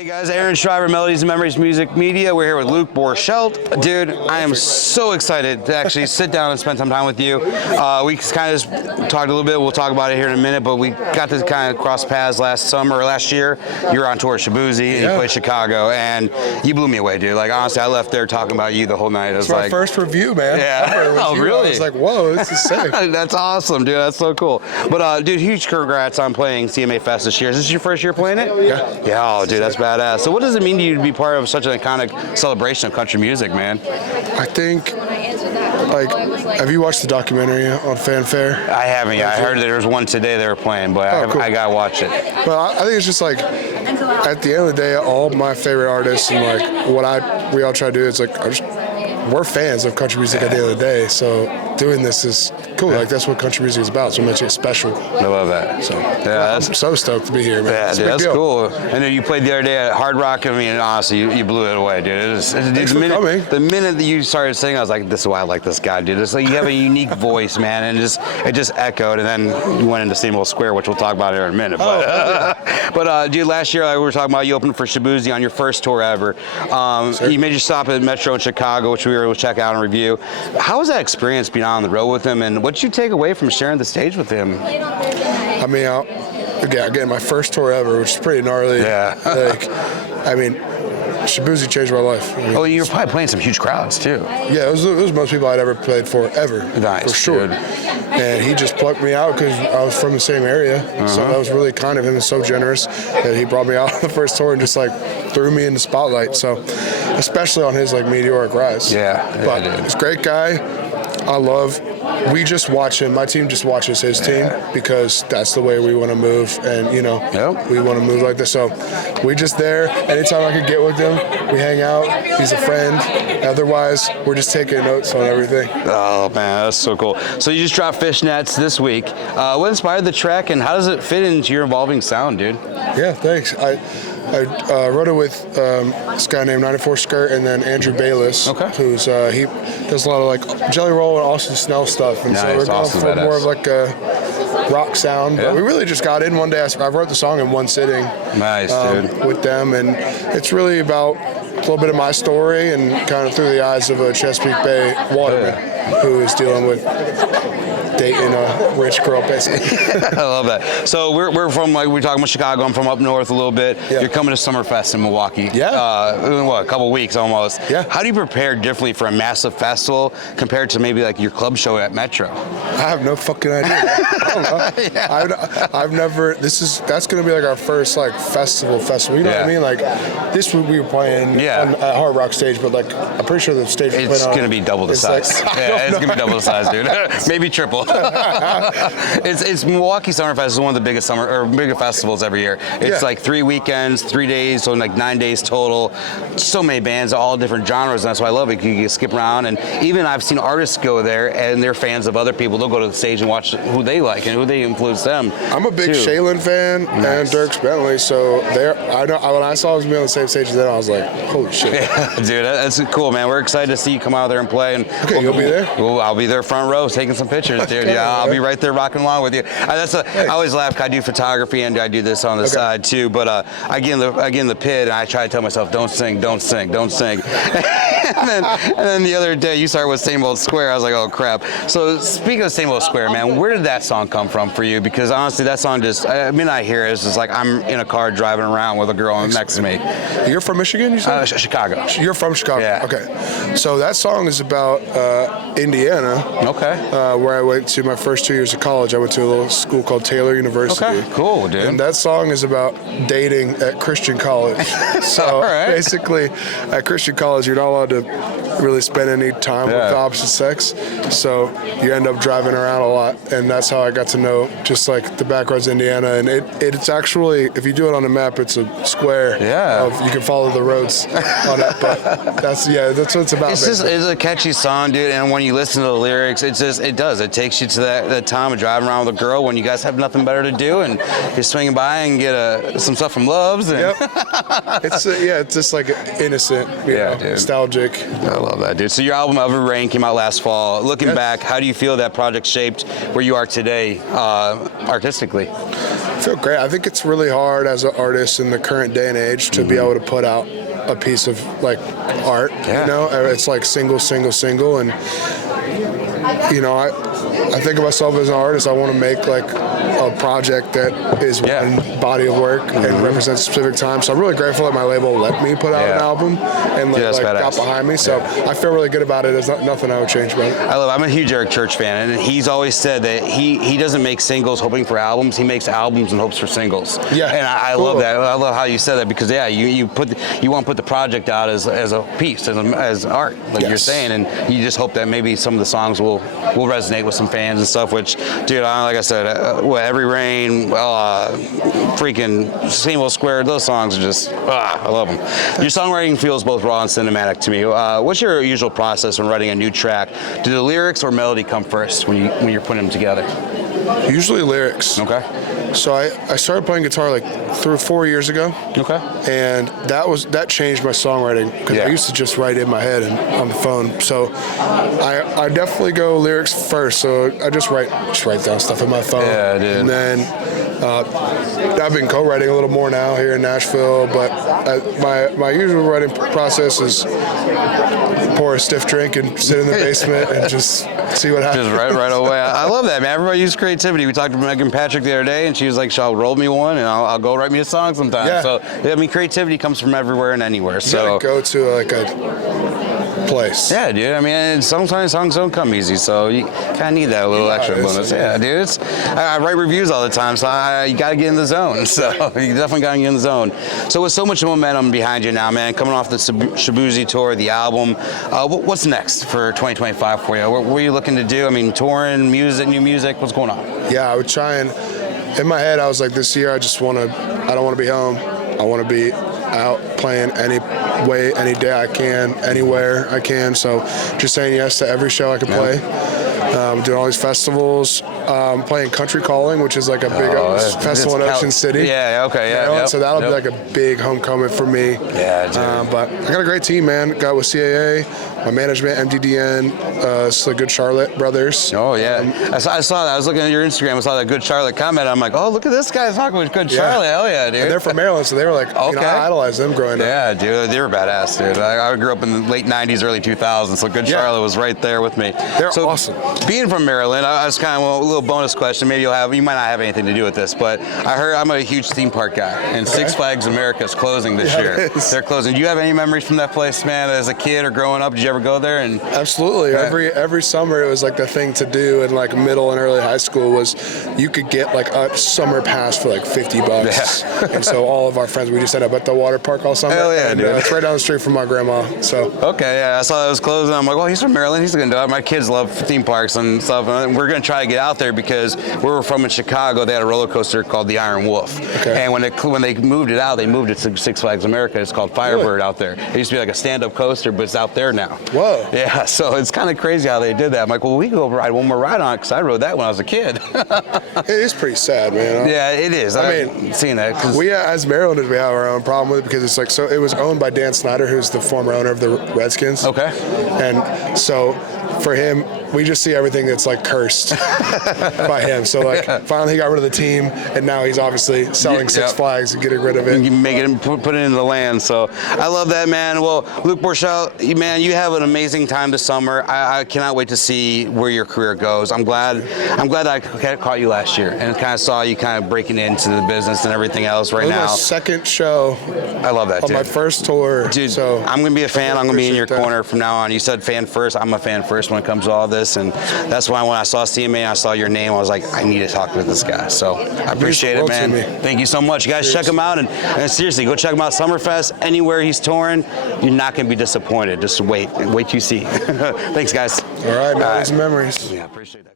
Hey guys, Aaron Shriver, Melodies and Memories Music Media. We're here with Luke Borchelt. Dude, I am so excited to actually sit down and spend some time with you. We kind of talked a little bit, we'll talk about it here in a minute, but we got to kind of cross paths last year. You were on tour at Shabuzi and you played Chicago, and you blew me away, dude. Like, honestly, I left there talking about you the whole night. It was my first review, man. Yeah. Oh, really? I was like, whoa, this is sick. That's awesome, dude. That's so cool. But, dude, huge congrats on playing CMA Fest this year. Is this your first year playing it? Yeah. Yeah, oh, dude, that's badass. So what does it mean to you to be part of such an iconic celebration of country music, man? I think, like, have you watched the documentary on Fanfare? I haven't yet. I heard that there was one today they were playing, but cool. I gotta watch it. But I think it's just like, at the end of the day, all my favorite artists and like what we all try to do is like, we're fans of country music at the end of the day, so doing this is cool. Like, that's what country music is about, so much it's special. I love that. So yeah, I'm so stoked to be here, man. Yeah, dude, that's cool. And then you played the other day at Hard Rock. I mean, honestly, you blew it away, dude. Thanks for coming. The minute that you started singing, I was like, this is why I like this guy, dude. It's like you have a unique voice, man, and it just echoed. And then you went into Steamboat Square, which we'll talk about here in a minute. But dude, last year, like we were talking about, you opened for Shabuzi on your first tour ever. You made your stop at Metro in Chicago, which we were able to check out and review. How was that experience being on the road with him, and what did you take away from sharing the stage with him? I mean, again, my first tour ever, which is pretty gnarly. Yeah. Like, I mean, Shabuzi changed my life. I mean, you were probably playing some huge crowds too. Yeah, it was most people I'd ever played for ever. Nice, for sure. Dude. And he just plucked me out because I was from the same area. So that was really kind of him, and so generous that he brought me out on the first tour and just like threw me in the spotlight. So, especially on his like meteoric rise. But he's a great guy. We just watch him. My team just watches his team because that's the way we want to move, and we want to move like this. So we just there. Anytime I could get with him, we hang out. He's a friend. Otherwise, we're just taking notes on everything. Oh man, that's so cool. So you just dropped Fishnets this week. What inspired the track, and how does it fit into your evolving sound, dude? Yeah, thanks. I wrote it with this guy named 94 Skirt and then Andrew Bayless, who's he does a lot of like Jelly Roll and Austin Snell stuff, and so we're going for more of like a rock sound. But we really just got in one day. I wrote the song in one sitting. Nice, dude. With them, and it's really about a little bit of my story and kind of through the eyes of a Chesapeake Bay waterman who is dealing with dating a rich girl, basically. I love that. So we're from, like, we're talking about Chicago. I'm from up north a little bit. Yeah. You're coming to Summerfest in Milwaukee. Yeah. In what, a couple weeks almost. Yeah. How do you prepare differently for a massive festival compared to maybe like your club show at Metro? I have no fucking idea. I don't know. I've never. That's gonna be like our first like festival. You know what I mean? Like this we were playing on a Hard Rock stage, but like I'm pretty sure the stage it's gonna be double the size. Like, it's gonna be double the size, dude. Maybe triple. It's Milwaukee Summerfest is one of the biggest bigger festivals every year. It's like 3 weekends, 3 days, so like 9 days total. So many bands, all different genres, and that's why I love it. You can skip around, and even I've seen artists go there, and they're fans of other people. They'll go to the stage and watch who they like and who they influence them. I'm a big Shaylin fan and Dierks Bentley, so I know when I saw them be on the same stage as them, I was like, holy shit. Yeah, dude, that's cool, man. We're excited to see you come out there and play. And you'll be there? I'll be there front row taking some pictures, dude. I'll be right there rocking along with you. I always laugh. I do photography and I do this on the side too. But I get in the pit and I try to tell myself, don't sing. and then the other day you started with Same Old Square. I was like, oh crap. So speaking of Same Old Square, man, where did that song come from for you? Because honestly, that song I hear it, it's just like I'm in a car driving around with a girl next to me. You're from Michigan, you said? Chicago. You're from Chicago. Yeah. Okay. So that song is about Indiana. Okay. Where I went to my first 2 years of college. I went to a little school called Taylor University. Okay. Cool, dude. And that song is about dating at Christian college. So basically, at Christian college, you're not allowed to really spend any time with the opposite sex. So you end up driving around a lot, and that's how I got to know just like the backroads of Indiana. And it's actually, if you do it on a map, it's a square. Yeah. You can follow the roads on it, but that's what it's about. It's a catchy song, dude. And when you listen to the lyrics, it takes takes you to that time of driving around with a girl when you guys have nothing better to do, and you're swinging by and get some stuff from Loves. And Yep. It's just like innocent, you know, dude. nostalgic. I love that, dude. So your album Every Rain came out last fall. Looking back, how do you feel that project shaped where you are today artistically? I feel great. I think it's really hard as an artist in the current day and age to be able to put out a piece of like art. You know, it's like single, and you know, I think of myself as an artist. I want to make like a project that is one body of work and represents a specific time. So I'm really grateful that my label let me put out an album and like got behind me. So I feel really good about it. There's nothing I would change about it. I'm a huge Eric Church fan, and he's always said that he doesn't make singles hoping for albums. He makes albums and hopes for singles. Yeah, and I love that. I love how you said that, because you want to put the project out as a piece, as art, like you're saying, and you just hope that maybe some of the songs will resonate with some fans and stuff. Which, dude, like I said, Every Rain, freaking Same Old Square, those songs are just, I love them. Your songwriting feels both raw and cinematic to me. What's your usual process when writing a new track? Do the lyrics or melody come first when you're putting them together? Usually lyrics. Okay. So I started playing guitar like 3 or 4 years ago. Okay. And that changed my songwriting, because I used to just write in my head and on the phone. So I definitely go lyrics first. So I just write down stuff in my phone. Yeah, dude. And then I've been co-writing a little more now here in Nashville, but my usual writing process is pour a stiff drink and sit in the basement and just see what happens. Just right away. I love that, man. Everybody uses creativity. We talked to Megan Patrick the other day, and she was like, "She'll roll me one, and I'll go write me a song sometime." Yeah. So I mean, creativity comes from everywhere and anywhere. So you gotta go to like a place. Yeah, dude. I mean, sometimes songs don't come easy, so you kind of need that little extra bonus. Yeah, dude. I write reviews all the time, so you got to get in the zone. So you definitely got to get in the zone. So with so much momentum behind you now, man, coming off the Shabuzi tour, the album, what's next for 2025 for you? What are you looking to do? I mean, touring, music, new music, what's going on? Yeah, I would try and, in my head, I was like, this year I don't want to be home. I want to be out playing any way, any day I can, anywhere I can. So just saying yes to every show I could play. Doing all these festivals, playing Country Calling, which is like a big festival in Ocean City. Yeah, okay, yeah. Yep, so that'll be like a big homecoming for me. Yeah, dude. But I got a great team, man. Got with CAA, my management, MDDN, it's the Good Charlotte brothers. Oh, yeah. I saw that. I was looking at your Instagram. I saw that Good Charlotte comment. I'm like, oh, look at this guy talking with Good Charlotte. Hell yeah, dude. And they're from Maryland, so they were like, you know, I idolized them growing up. Yeah, dude. They were badass, dude. I grew up in the late 90s, early 2000s, so Good Charlotte was right there with me. They're awesome. Being from Maryland, I was kind of a little bonus question. Maybe you might not have anything to do with this, but I heard I'm a huge theme park guy, and Six Flags America is closing this year. They're closing. Do you have any memories from that place, man, as a kid or growing up? Did you ever go there? And absolutely. Every summer it was like the thing to do in like middle and early high school was you could get like a summer pass for like $50. Yeah. And so all of our friends, we just ended up at the water park all summer. Hell yeah, dude. It's right down the street from my grandma. So okay, yeah, I saw that it was closing. I'm like, well, he's from Maryland. He's gonna do it. My kids love theme parks and stuff. And we're gonna try to get out there because where we're from in Chicago, they had a roller coaster called the Iron Wolf. Okay. And when they moved it out, they moved it to Six Flags America. It's called Firebird out there. It used to be like a stand-up coaster, but it's out there now. Whoa. Yeah, so it's kind of crazy how they did that. I'm like, well, we can go ride one more ride on it because I rode that when I was a kid. It is pretty sad, man. Yeah, it is. I mean, seeing that. We, as Marylanders, we have our own problem with it because it's like, so it was owned by Dan Snyder, who's the former owner of the Redskins. Okay. And so for him, we just see everything that's like cursed by him. So like finally he got rid of the team, and now he's obviously selling Six Flags and getting rid of it. You make it, put it into the land. So I love that, man. Well, Luke Borchelt, man, you have an amazing time this summer. I cannot wait to see where your career goes. I'm glad I caught you last year and kind of saw you kind of breaking into the business and everything else right now. My second show. I love that, on my first tour. Dude, so I'm going to be a fan. I'm going to be in your corner from now on. You said fan first. I'm a fan first when it comes to all this. And that's why when I saw CMA, I saw your name, I was like, I need to talk with this guy. So I appreciate it, man. Thank you so much. You guys, check him out. And seriously, go check him out. Summerfest, anywhere he's touring, you're not going to be disappointed. Just wait till you see. Thanks, guys. All right, man. These memories. Yeah, appreciate that.